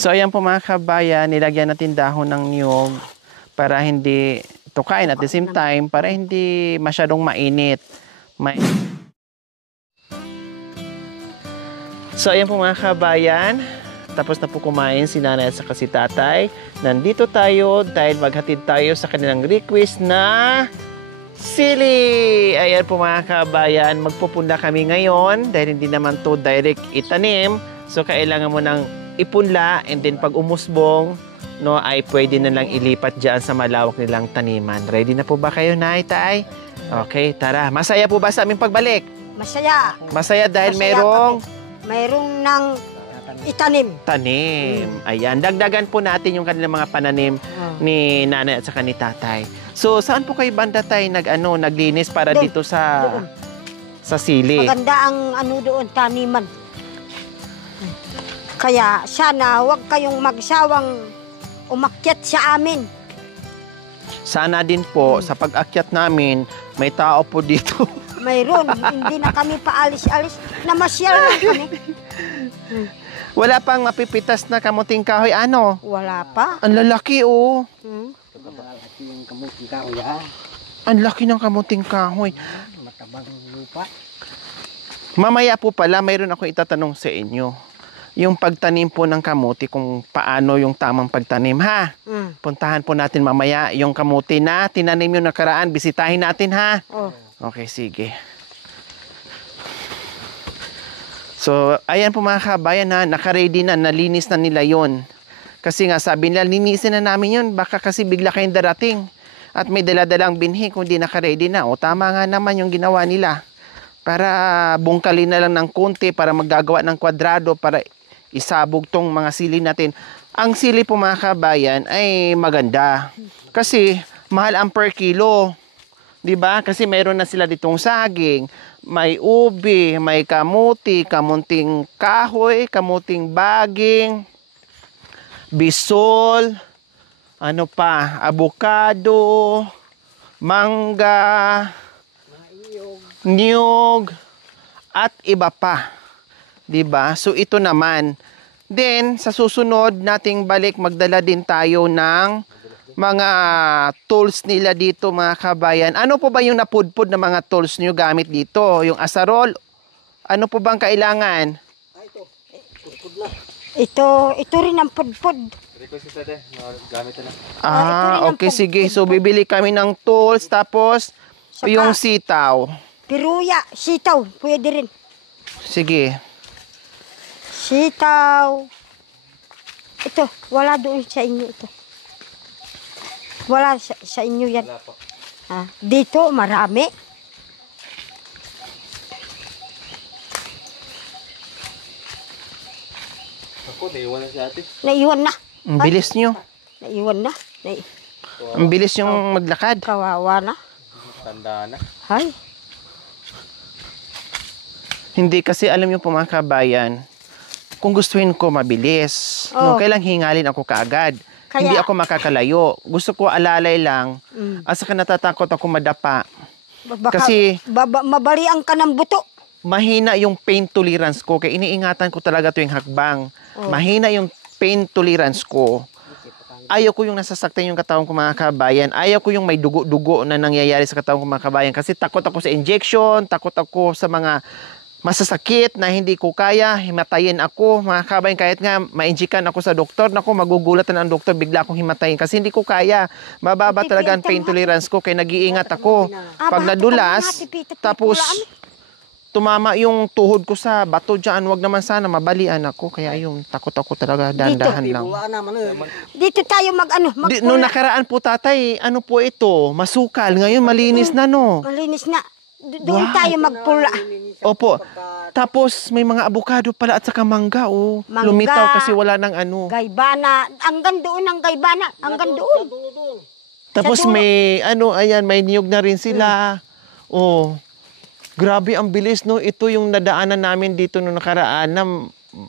So ayan po mga kabayan, nilagyan natin dahon ng niyog para hindi tukain at the same time para hindi masyadong mainit. So ayan po mga kabayan, tapos na po kumain si nanay at saka si tatay. Nandito tayo dahil maghatid tayo sa kanilang request na sili. Ayan po mga kabayan, magpupunda kami ngayon dahil hindi naman to direct itanim. So kailangan mo nang ipunla and then pag umusbong, no, ay pwede na lang ilipat dyan sa malawak nilang taniman. Ready na po ba kayo, nay, tay? Okay, tara. Masaya po ba sa aming pagbalik? Masaya. Masaya dahil Masaya mayroong ng itanim. tanim. Ayan, dagdagan po natin yung kanilang mga pananim ni nanay at saka ni tatay. So, saan po kayo banda tayo naglinis para Doon. dito sa Doon. sa sili? Maganda ang doon, taniman. Kaya sana huwag kayong magsawang umakyat sa amin. Sana din po sa pag-akyat namin, may tao po dito. Mayroon, hindi na kami paalis-alis. Namasyal na kami. Wala pang mapipitas na kamuting kahoy, ano? Wala pa. Ang lalaki, oh. Yung kamuting kahoy, ha? Ang laki ng kamuting kahoy. Matabang lupa. Mamaya po pala, mayroon ako itatanong sa inyo. Yung pagtanim po ng kamuti, kung paano yung tamang pagtanim, ha? Puntahan po natin mamaya yung kamuti na tinanim yung nakaraan. Bisitahin natin, ha? Oh. Okay, sige. So, ayan po mga kabayan, ha? Nakaready na, nalinis na nila yon. Kasi nga, sabi nila, linisin na namin yun. Baka kasi bigla kayong darating. At may daladalang binhi kung di nakaready na. O, tama nga naman yung ginawa nila. Para bungkalin na lang ng konti, para maggagawa ng kwadrado, para isabog tong mga sili natin. Ang sili po mga kabayan ay maganda. Kasi mahal ang per kilo. 'Di ba? Kasi mayroon na sila ditong saging, may ubi, may kamuti, kamunting kahoy, kamuting baging, bisol, ano pa, abukado, mangga, niyog, at iba pa. 'Di ba? So ito naman. Then sa susunod nating balik, magdala din tayo ng mga tools nila dito mga kabayan. Ano po ba yung napudpud na mga tools nyo gamit dito? Yung asarol? Ano po bang kailangan? Ito rin ang pudpud. Okay, sige. So bibili kami ng tools, tapos Saka, yung sitaw. Piruya, sitaw, pwede rin. Sige. Sitaw. Ito, wala doon sa inyo ito. Wala sa inyo yan. Dito, marami. Ako, naiwan na si ate. Naiwan na. Ang bilis nyo. Naiwan na. Ang bilis yung maglakad. Kawawa na. Tanda na. Hay. Hindi kasi alam nyo po mga kabayan, kung gustuhin ko mabilis, no, kailang hingalin ako kaagad. Kaya, hindi ako makakalayo. Gusto ko alalay lang. At saka natatakot ako madapa. Kasi mabalian ka ng buto. mahina yung pain tolerance ko. Kaya iniingatan ko talaga tuwing hakbang. Mahina yung pain tolerance ko. Ayaw ko yung nasasaktan yung katawan ko mga kabayan. Ayaw ko yung may dugo-dugo na nangyayari sa katawan ko mga kabayan. Kasi takot ako sa injection, takot ako sa mga masasakit na hindi ko kaya, himatayin ako, mga kabayan, kahit nga ma-injikan ako sa doktor, naku, magugulatan ang doktor, bigla akong himatayin kasi hindi ko kaya. Mababa talaga ang pain tolerance ko, kaya nag-iingat ako. Pag nadulas, tapos tumama yung tuhod ko sa bato dyan, wag naman sana, mabalian ako, kaya yung takot ako talaga, dandahan lang. Dito tayo Noong nakaraan po tatay, ano po ito, masukal, ngayon malinis na no. Malinis na. Doon tayo magpula. Opo. Tapos may mga abukado pala at saka mangga, oh. Mangga. Lumitaw kasi wala ng ano. Gaybana. Hanggang doon ang gaybana. Hanggang doon. Tapos may ano, ayan, may niyog na rin sila. Oh. Grabe ang bilis, no. Ito yung nadaanan namin dito noong nakaraan na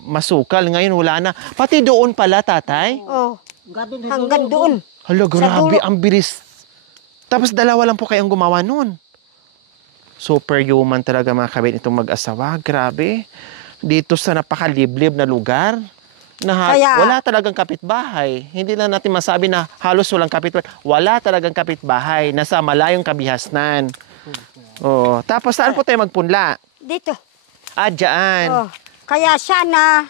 masukal. Ngayon wala na. Pati doon pala, tatay. Oh. Hanggang doon. Hala, grabe ang bilis. Tapos dalawa lang po kayong gumawa noon. Superhuman talaga mga kabin itong mag-asawa. Grabe. Dito sa napakaliblib na lugar. Wala talagang kapitbahay. Hindi lang natin masabi na halos walang kapitbahay. Wala talagang kapitbahay. Nasa malayong kabihasnan. Oh, tapos saan po tayo magpunla? Dito. Dyan. Oh. Kaya sana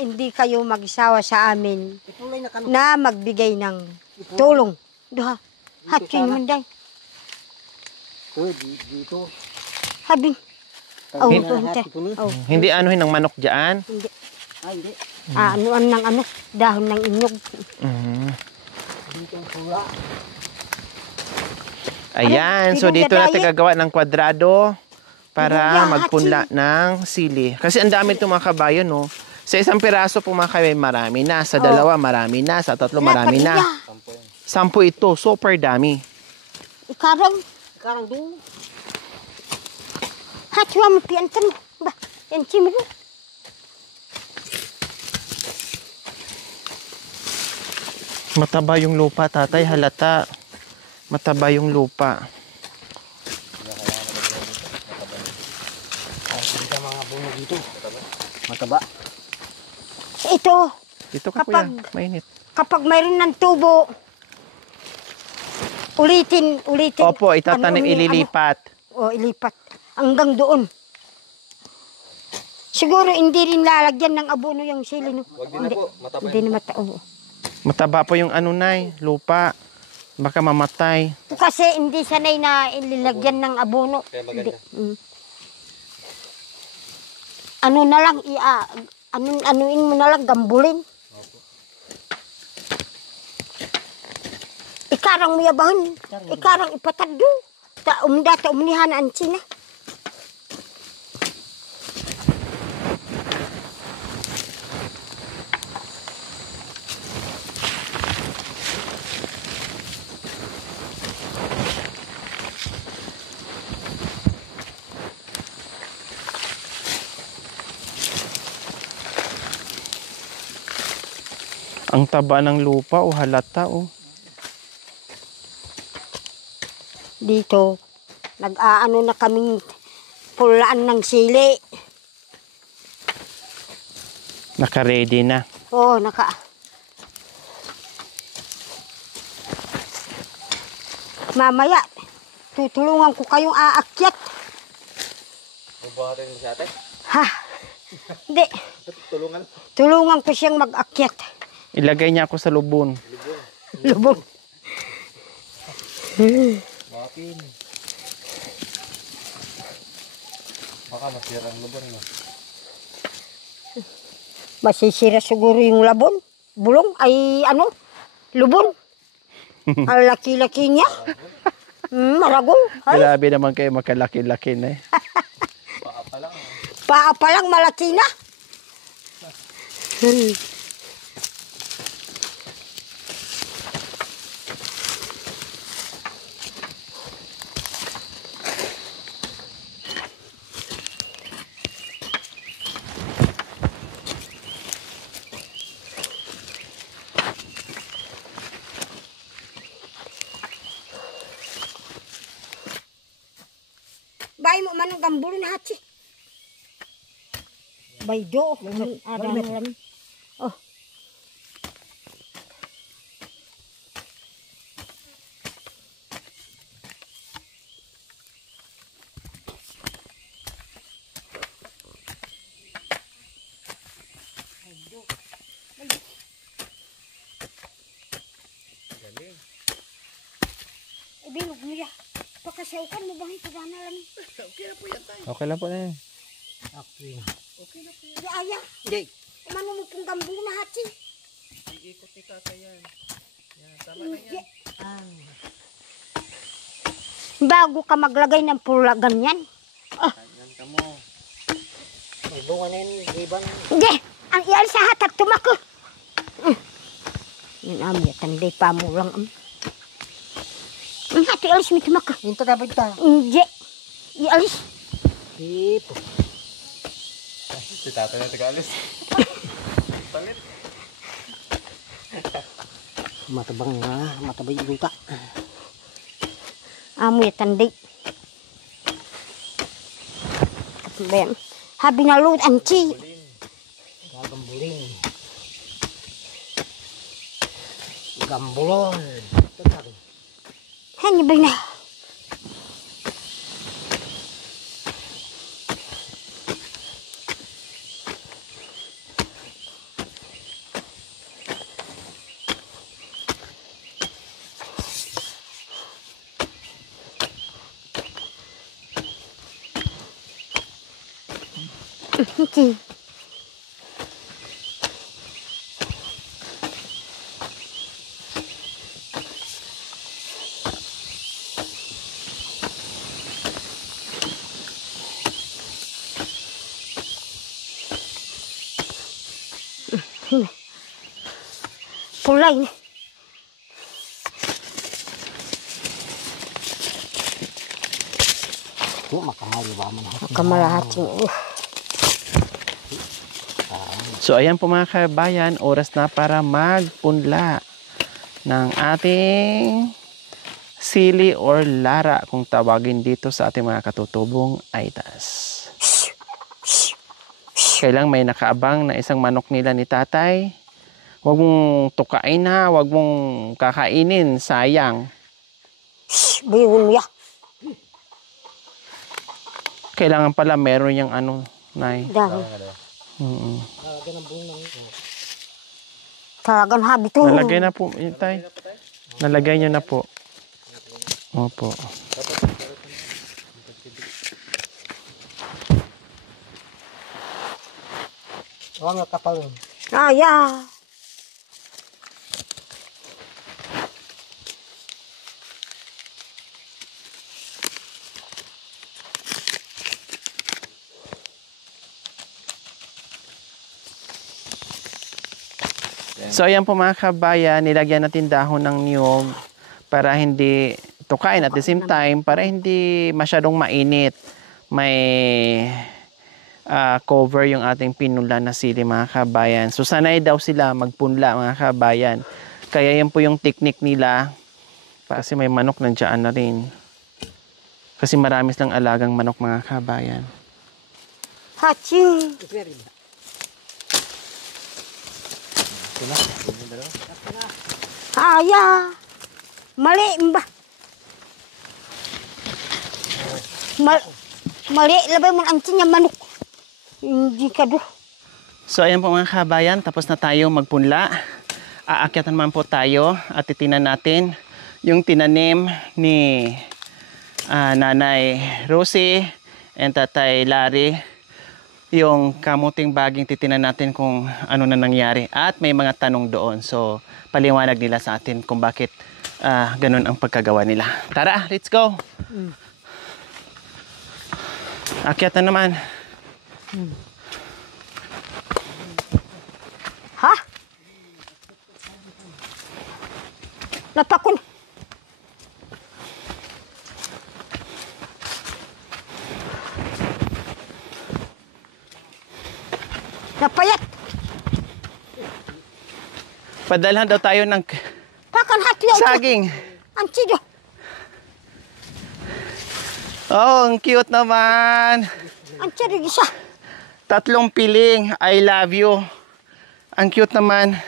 hindi kayo magsawa sa amin na magbigay ng tulong. Duha. Hatin mo day. Dito. Habing. Oh, Hin- oh. Hindi anuhin ng manok dyan? Hindi. Hindi. Anuan ng dahon ng inyog. Mhm. Dito ang pula. Ayan, so dito natin gagawa ng kwadrado para Pinugya, magpunla ng sili. Kasi ang dami itong mga kabayo, no? Sa isang piraso po mga kabayo, marami na. Sa dalawa, marami na. Sa tatlo, marami na. 10 ito, super dami. Ikarang doon. Hatwa mo piantan mo. Ba, yanti mo doon. Mataba yung lupa, tatay, halata. Mataba yung lupa. Dito mga bunga dito. Mataba. Ito, Dito ka Kapag- kuya, mainit. kapag mayroon ng tubo, ulitin. Opo, itatanim, ililipat. Ilipat. Hanggang doon. Siguro hindi rin lalagyan ng abono yung sili, no? Wag din na po. Mataba. Hindi na matao. Mataba po yung anunay, lupa. Baka mamatay. Kasi hindi sanay na ililagyan ng abono. Kaya maganda. Hindi. Ano na lang, anuin mo na lang, gambulin. Ikarang mo yabahan. Ikarang ipatado. Ta umnihan ang China. Ang taba ng lupa, halata, Dito, nag-aano na kaming pulaan ng sili. Naka-ready na. Mamaya, tutulungan ko kayong aakyat. Bubuhatin mo si ate? Ha? Hindi. Tulungan. Tulungan ko siyang mag-akyat. Ilagay niya ako sa lubon. Lubog. Bakit? Baka masira ang lubon mo. Masisira siguro yung labon. Bulong ay lubon. Ang laki-laki niya. Maragol. Ay, Grabe naman kayo, makalaki-laki na eh. paa pa lang malaki na. Bay mo man ang gambulo na hatsi. Bay do. Adam lang. Oh. Ibilog mo ya. Pakasayaw mo ba ito na lang? Okay lang po na yan. Okay. Di aya. Hindi. Umano mo pong gambulo na hatsi. Iikot ka yan. Hindi. Bago ka maglagay ng pula ganyan. Yan ka mo. May bunga na yun. Ibang. Hindi. Ang iyal sa hatat tumako. Yan ami. Tanday pa mo lang. Ang hati alis mo tumako. Hinto dapat ta. Hindi. Ialis. Dito. Si tatay na tagalis. Palit. Matabang yung luta. Amo ya tanday. Bayan. Habi na lut ang chi. Gagambulin. Gambulon. Hani ba na? Okay. Pulay na. Makamali ba man. Kamalahating. So ayan po mga kabayan, oras na para magpunla ng ating sili or lara kung tawagin dito sa ating mga katutubong aitas. Kailang may nakaabang na isang manok nila ni tatay. Huwag mong tukain ha, huwag mong kakainin, sayang. Buyun mo ya. Kailangan pala meron yung ano, nay. Dahil. Talagang habi to. Nalagay na po, yun, tay. Nalagay nyo na po. Opo. Huwag nga kapal. Ya. So ayan po mga kabayan, nilagyan natin dahon ng niyog para hindi tukain at the same time para hindi masyadong mainit. May cover yung ating pinula na sili mga kabayan. So sanay daw sila magpunla mga kabayan. Kaya yan po yung technique nila. Kasi may manok nandiyan na rin. Kasi marami silang alagang manok mga kabayan. Hachi. Ya. Mali ba? Mali labay mo ang tinya manok. Hindi ka do. So ayan po mga kabayan, tapos na tayo magpunla. Aakyat naman po tayo at titinan natin yung tinanim ni Nanay Rosie and Tatay Larry. Yung kamuting baging titinan natin kung ano na nangyari. At may mga tanong doon. So paliwanag nila sa atin kung bakit ganun ang pagkagawa nila. Tara, let's go! Akyat na naman. Ha? Napakon. Napayat. Padalhan daw tayo ng Pakan hati ako. saging. Ang tiyo. Oh, ang cute naman. Ang tiyo isa. 3 piling. I love you. Ang cute naman.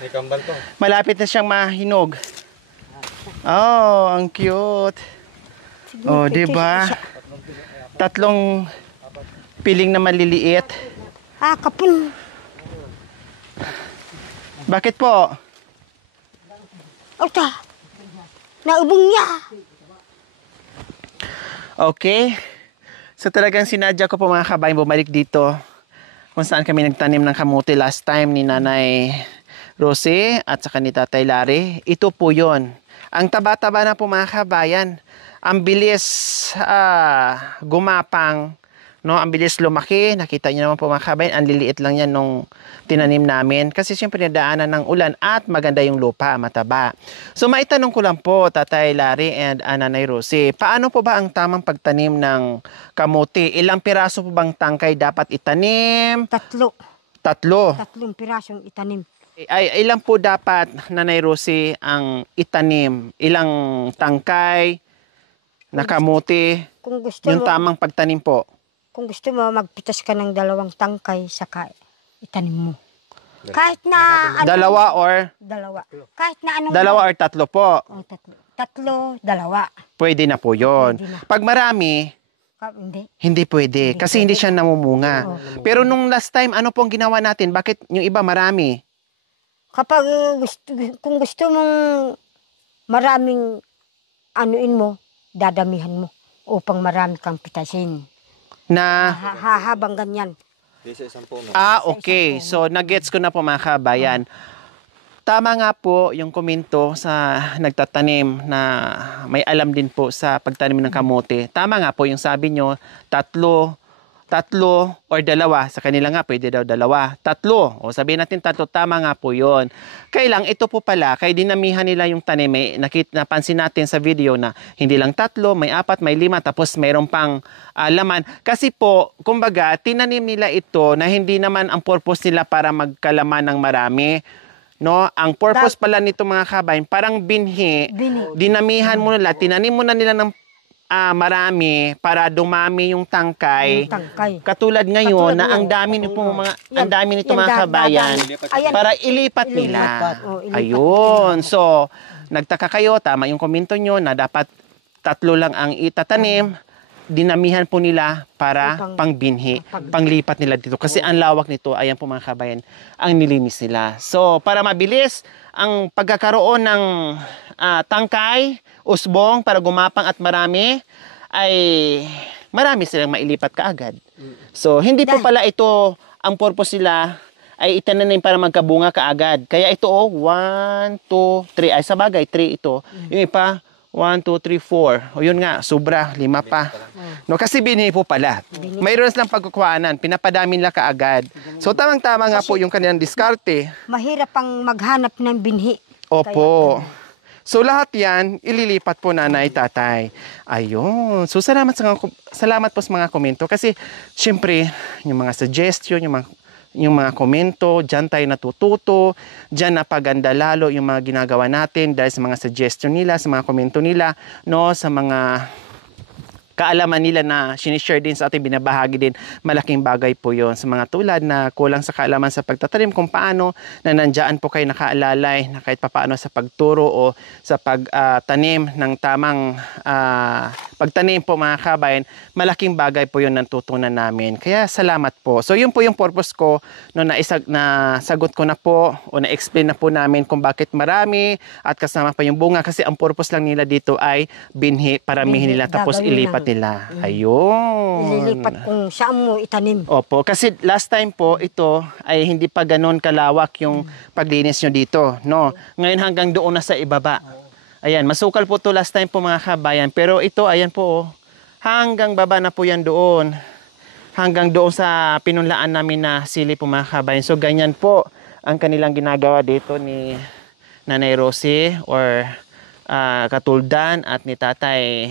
May kambal to. Malapit na siyang mahinog. Oh, ang cute. Oh, di ba? 3 piling na maliliit. Kapun. Bakit po? Ota. Naubong niya. Okay. So talagang sinadya ko po mga kabayan bumalik dito kung saan kami nagtanim ng kamuti last time ni Nanay Rosie at saka ni Tatay Larry. Ito po yon. Ang taba-taba na po mga kabayan. Ang bilis gumapang. No, ang bilis lumaki. Nakita niyo naman po mga kabayan, ang liliit lang yan nung tinanim namin. Kasi siyempre nadaanan ng ulan at maganda yung lupa, mataba. So maitanong ko lang po, Tatay Larry and Nanay Rosie, paano po ba ang tamang pagtanim ng kamuti? Ilang piraso po bang tangkay dapat itanim? 3. 3. 3 pirasong itanim. Ay, ilang po dapat, Nanay Rosie, ang itanim? Ilang tangkay na kamuti? Kung gusto Yung mo, tamang pagtanim po. magpitas ka ng 2 tangkay saka itanim mo. Kahit na ano, Dalawa Kahit na anong or tatlo po. Oh, tatlo, dalawa. Pwede na po yon. Pwede na. Pag marami, Hindi. hindi pwede. Kasi hindi siya namumunga. Pero nung last time, ano pong ginawa natin? Bakit yung iba marami? Kapag kung gusto mong maraming anuin mo, dadamihan mo upang marami kang pitasin. Na, Habang ganyan. okay. So, nag-gets ko na po mga kabayan. Tama nga po yung komento sa nagtatanim na may alam din po sa pagtanim ng kamote. Tama nga po yung sabi nyo, tatlo or dalawa. Sa kanila nga, pwede daw dalawa. Tatlo. O sabihin natin tatlo, tama nga po yun. Kailang ito po pala, kay dinamihan nila yung tanim. Napansin natin sa video na hindi lang tatlo, may apat, may lima, tapos mayroon pang laman. Kasi po, kumbaga, tinanim nila ito na hindi naman ang purpose nila para magkalaman ng marami. No, ang purpose pala nito mga kabayan, parang binhi. Dinamihan mo nila, tinanim mo na nila ng marami para dumami yung tangkay. Katulad ngayon na ang dami nito mga kabayan para ilipat nila. Ayun. So, nagtaka kayo, tama yung komento nyo na dapat tatlo lang ang itatanim. Dinamihan po nila para pangbinhi, panglipat nila dito. Kasi ang lawak nito, ayan po mga kabayan, ang nilinis nila. So, para mabilis ang pagkakaroon ng tangkay, usbong, para gumapang at marami, ay marami silang mailipat kaagad. So, hindi po pala ito, ang purpose nila, ay itananim para magkabunga kaagad. Kaya ito, 1, 2, 3. Ay, sa bagay, 3 ito. Yung ipa, 1, 2, 3, 4. O yun nga, sobra, 5 pa. No, kasi binhi po pala. Mayroon silang pagkukuhanan, pinapadami nila kaagad. So tamang-tama nga po yung kanilang diskarte. Mahirap pang maghanap ng binhi. Opo. So lahat yan, ililipat po nanay, tatay. Ayun. So salamat po sa mga komento. Kasi syempre, yung mga suggestion, yung mga komento, dyan tayo natututo, dyan napaganda lalo yung mga ginagawa natin dahil sa mga suggestion nila, sa mga komento nila, no, sa mga kaalaman nila na sinishare din sa ating binabahagi din, malaking bagay po yon sa mga tulad na kulang sa kaalaman sa pagtatanim, kung paano na nandiyan po kayo nakaalalay na kahit paano sa pagturo o sa pagtanim ng tamang pagtanim po mga kabayan, malaking bagay po yon natutunan namin. Kaya salamat po. So yun po yung purpose ko no, na sagot ko na po o na-explain na po namin kung bakit marami at kasama pa yung bunga kasi ang purpose lang nila dito ay binhi, paramihin nila tapos ilipat nila. Ayun. Ililipat kung saan mo itanim. Opo, kasi last time po ito ay hindi pa ganoon kalawak yung paglinis nyo dito, no? Ngayon hanggang doon na sa ibaba. Ayan, masukal po to last time po mga kabayan, pero ito ayan po, hanggang baba na po yan doon. Hanggang doon sa pinunlaan namin na sili po mga kabayan. So ganyan po ang kanilang ginagawa dito ni Nanay Rosie or Katuldan at ni Tatay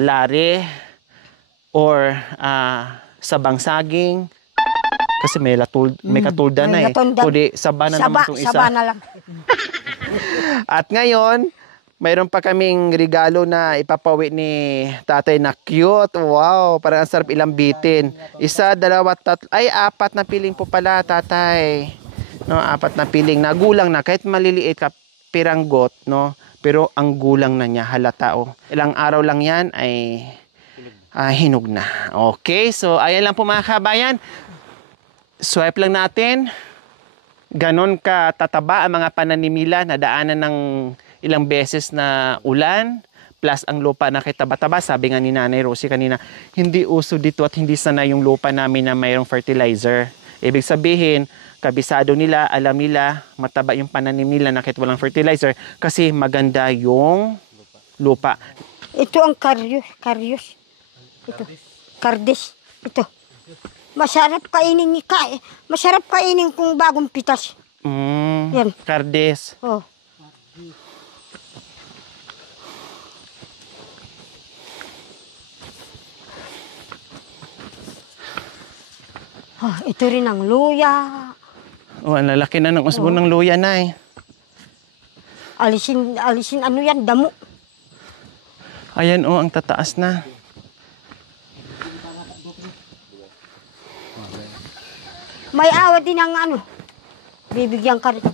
Lari or Sabang Saging kasi may katuldan na eh. Kundi saba na naman itong isa. Saba na lang. At ngayon, mayroon pa kaming regalo na ipapawi ni tatay na cute. Wow, parang ang sarap ilambitin. 1, 2, 3, ay 4 na piling po pala tatay. No, 4 na piling. Nagulang na kahit maliliit ka piranggot, no? Pero ang gulang na niya, halata o. Ilang araw lang yan ay hinog na. Okay, so ayan lang po mga kabayan. Swipe lang natin. Ganon ka tataba ang mga pananimila na daanan ng ilang beses na ulan. Plus ang lupa na kitaba-taba. Sabi nga ni Nanay Rosie kanina, hindi uso dito at hindi sana yung lupa namin na mayroong fertilizer. Ibig sabihin, kabisado nila, alam nila, mataba yung pananim nila na kahit walang fertilizer kasi maganda yung lupa. Ito ang karyos. Ito. Kardis. Ito. Masarap kainin kung bagong pitas. Yan. Kardis. Oh. Ito rin ang luya. Oh, ang lalaki na ng usbong ng luya na eh. Alisin ano yan, damo. Ayan oh, ang tataas na. May awa din ang ano, Bibigyan ka rin.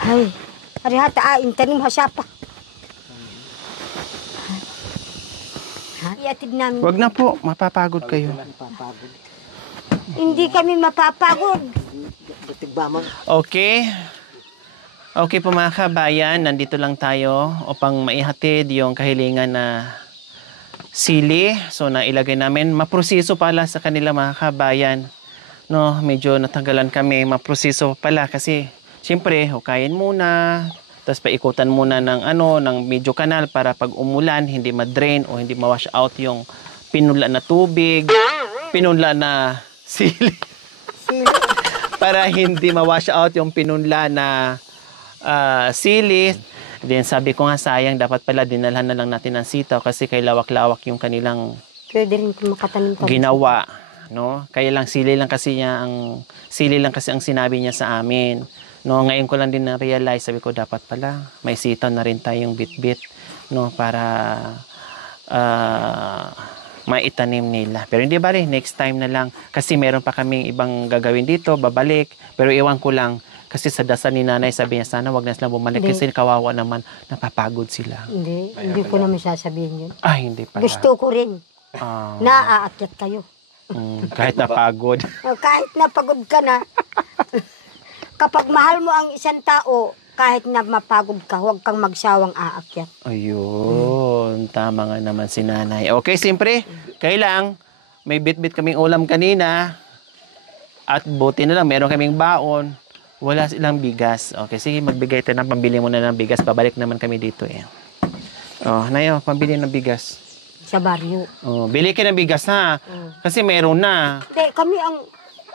Ay, harihata tanim hasapa. Iatid namin. Wag na po, mapapagod kayo. Napapagod. Hindi kami mapapagod. Batigbamang. Okay. Okay po mga kabayan, nandito lang tayo upang maihatid yung kahilingan na sili. So nailagay namin, maproseso pala sa kanila mga kabayan. No, medyo natanggalan kami, maproseso pala kasi siyempre, hukayin muna, tapos paikutan muna ng medyo kanal para pag umulan, hindi ma-drain o hindi ma-wash out yung pinula na tubig, pinula na sili. Para hindi ma-wash out yung pinunla na sili. Then sabi ko nga sayang, dapat pala dinalhan na lang natin ng sitaw kasi kay lawak-lawak yung kanilang Pwede rin makatanim ka. ginawa, no? Kaya lang sili lang kasi ang sinabi niya sa amin. No, ngayon ko lang din na-realize, sabi ko dapat pala may sitaw na rin tayong bit-bit, no, para maitanim nila. Pero hindi ba rin, next time na lang kasi meron pa kaming ibang gagawin dito, babalik. Pero iwan ko lang kasi sa dasal ni nanay sabi niya sana wag na sila bumalik Hindi. kasi kawawa naman, napapagod sila. Hindi ko naman sasabihin yun. Ay, hindi pala. Gusto ko rin Ah, na aakyat kayo. kahit napagod. O, kahit napagod ka na, kapag mahal mo ang isang tao, kahit na mapagod ka, huwag kang magsawang aakyat. Ayun, tama nga naman si nanay. Okay, siyempre, kailang may bit-bit kaming ulam kanina at buti na lang, meron kaming baon. Wala silang bigas. Okay, sige, magbigay tayo ng pambili muna ng bigas. Pabalik naman kami dito eh. Oh, nayo, pambili ng bigas. Sa baryo. Oh, bili ka ng bigas ha. Kasi meron na. Hindi, kami ang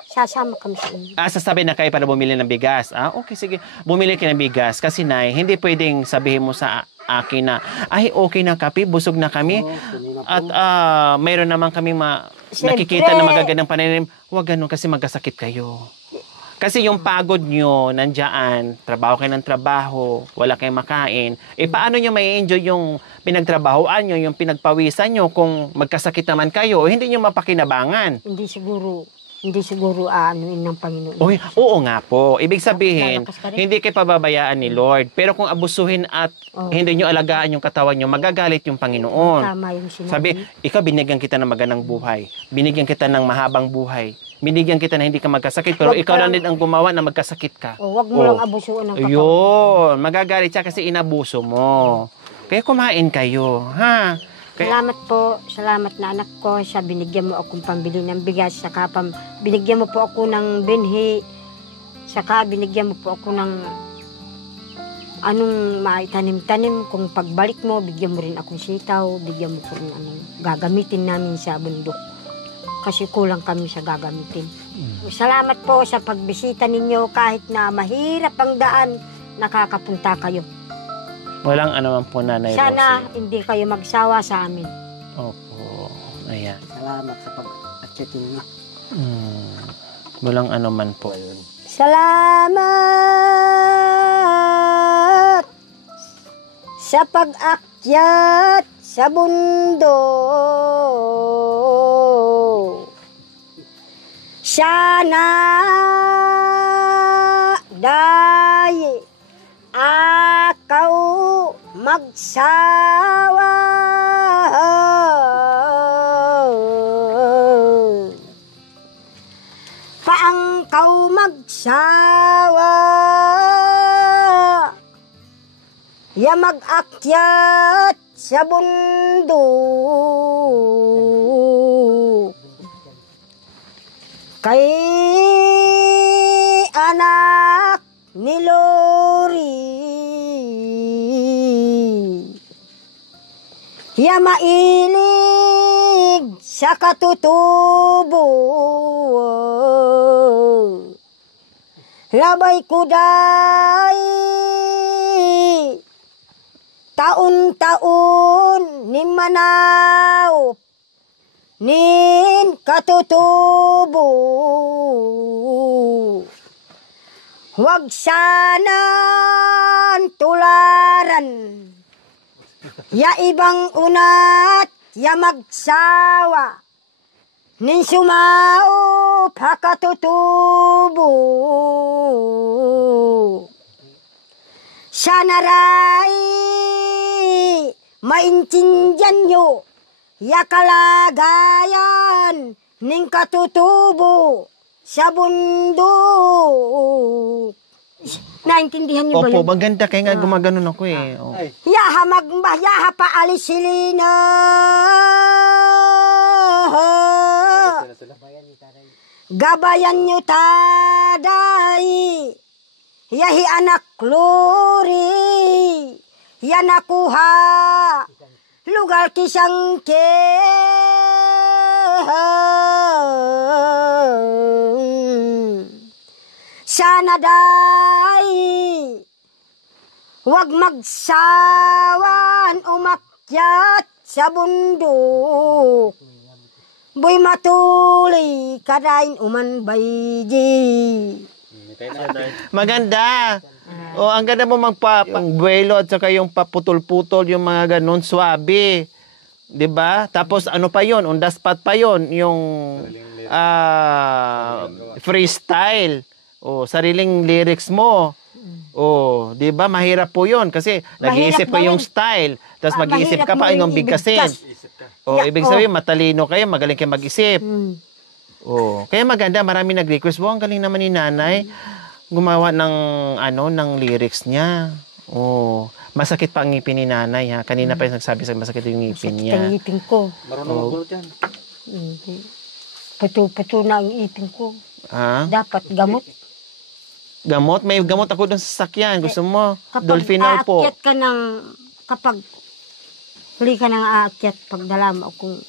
sasama kami sa inyo. Sasabi na kayo para bumili ng bigas. Okay, sige. Bumili ka ng bigas. Kasi nay, hindi pwedeng sabihin mo sa akin na, ay, okay na kapi, busog na kami. At mayroon naman kaming nakikita na magagandang pananim. Huwag ganun kasi magkasakit kayo. Kasi yung pagod nyo, nandyan, trabaho kayo ng trabaho, wala kayong makain, paano nyo may enjoy yung pinagtrabahoan nyo, yung pinagpawisan nyo kung magkasakit naman kayo, hindi nyo mapakinabangan? Hindi siguro aanuin ng Panginoon. Oy, oo nga po. Ibig sabihin, Lalakas ka rin. hindi kayo pababayaan ni Lord. Pero kung abusuhin at hindi nyo alagaan yung katawan nyo, magagalit yung Panginoon. Tama yung sinabi. Sabi, ikaw binigyan kita ng magandang buhay. Binigyan kita ng mahabang buhay. Binigyan kita na hindi ka magkasakit. Pero Wag ikaw ka lang din ang gumawa na magkasakit ka. Huwag mo lang abusuan ng kapatid. Yun. Magagalit siya kasi inabuso mo. Kaya kumain kayo. Ha? Salamat po. Salamat na anak ko sa binigyan mo akong pambili ng bigas. Saka binigyan mo po ako ng binhi. Saka binigyan mo po ako ng anong maitanim-tanim. Kung pagbalik mo, bigyan mo rin akong sitaw. Bigyan mo po rin anong gagamitin namin sa bundok. Kasi kulang kami sa gagamitin. Salamat po sa pagbisita ninyo. Kahit na mahirap ang daan, nakakapunta kayo. Walang anuman po, Nanay Sana Rosie. hindi kayo magsawa sa amin. Opo. Ayan. Salamat sa pag-atyatin niyo. Walang anuman po. Salamat sa pag-akyat sa bundok. Sana dayi akaw magsawa. Paangkaw magsawa. Ya mag-akyat sa bundok. Kay anak ni Lori. Ya mailig sa katutubo. Labay kuday taon-taon ni manaw nin katutubo. Huwag sanang tularan ya ibang unat ya magsawa nin sumao pakatutubo. Sana rai maintindihan nyo ya kalagayan ning katutubo sa bundok. Naintindihan niyo ba Opo, yun? maganda kaya nga gumaganon ako eh. Oh. Ay, Yaha magbayaha pa alisilina. sila. Gabayan nyo taday. Yahi anak luri. Yan nakuha. Lugar kisang sana day, wag magsawan umakyat sa bundok. Boy matuli kadain uman bayji. Maganda. O, ang ganda mo magpapangbuelo at saka yung paputol-putol, yung mga ganun, swabe. 'Di ba? Tapos ano pa yon? On the spot pa yon, yung freestyle. O, sariling lyrics mo. O, 'di ba? Mahirap po yon kasi nag-iisip ba ka yung yun? style. Tapos mag-iisip Mahirap ka mo pa yung yung bigkasin. ibigkas. O, Yeah, ibig sabihin, matalino kayo, magaling kayo mag-isip. Oh, kaya maganda, marami nag-request. Wow, ang galing naman ni nanay. Gumawa ng ng lyrics niya. Oh, masakit pa ang ngipin ni nanay ha. Kanina pa yung nagsabi sa masakit yung ngipin Sakit niya. ang ipin ko. Marunong magbulot yan. Puto-puto na ang ipin ko. Ha? Dapat gamot. Gamot? May gamot ako doon sa sasakyan. Gusto mo? Dolphinol po. Aakyat ka ng, kapag huli ka ng aakyat, pagdala mo akong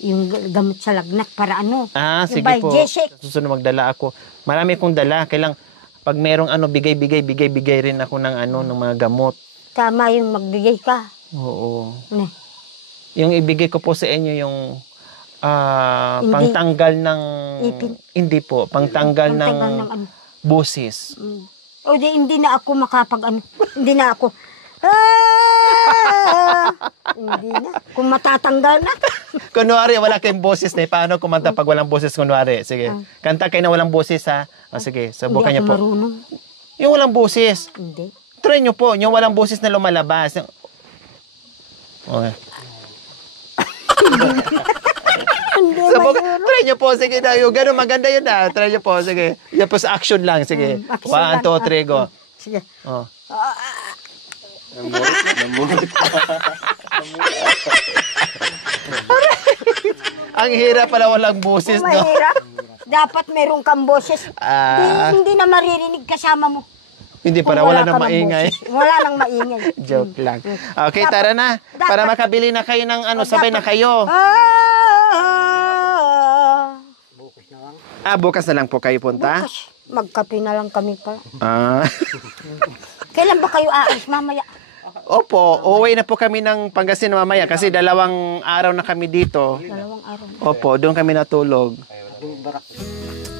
yung gamot sa lagnat para ano. Ah, yung sige by po. Jesek. Susunod magdala ako. Marami akong dala. Kailang pag merong bigay rin ako ng ng mga gamot. Tama yung magbigay ka. Oo. Ne. Yung ibigay ko po sa inyo yung Hindi. pangtanggal ng Ipin. hindi po, pangtanggal ng Pagtagal ng ano. busis. O di, hindi na ako makapag ano. Hindi na ako. Hindi na. Kung matatanggal na. Kunwari, wala kayong boses na. Paano kumanta pag walang boses, kunwari? Sige. Kanta kayo na walang boses, ha? O, sige, subukan Hindi niyo ako po. marunong. Yung walang boses. Hindi. Try niyo po. Yung walang boses na lumalabas. Okay. Hindi Try niyo po. Sige na. Yung ganun, maganda yun na. Try niyo po. Sige. Tapos action lang. Sige. Action 1, lang. 2, 3, go. Sige. Oh. Namulit. Ang hirap pala walang boses, no? Mahirap. Dapat meron kang boses. Hindi na maririnig kasama mo. Hindi Kung para wala ka nang ng maingay. boses. Wala nang maingay. Joke lang. Okay, tara na. Para makabili na kayo ng sabay na kayo. Bukas na lang po kayo punta? Bukas, magkape na lang kami pa. Kailan ba kayo aalis mamaya? Opo, uwi na po kami ng Pangasinan mamaya kasi 2 araw na kami dito. 2 araw. Opo, doon kami natulog.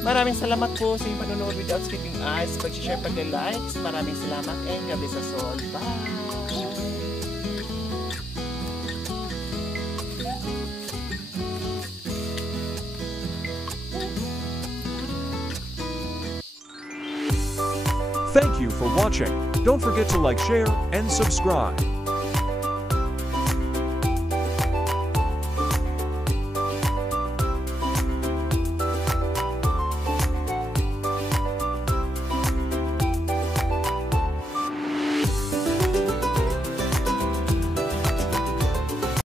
Maraming salamat po sa inyong panonood without skipping ads, pag-share, pag-likes. Maraming salamat and God bless us all. Bye! Thank you for watching. Don't forget to like, share, and subscribe.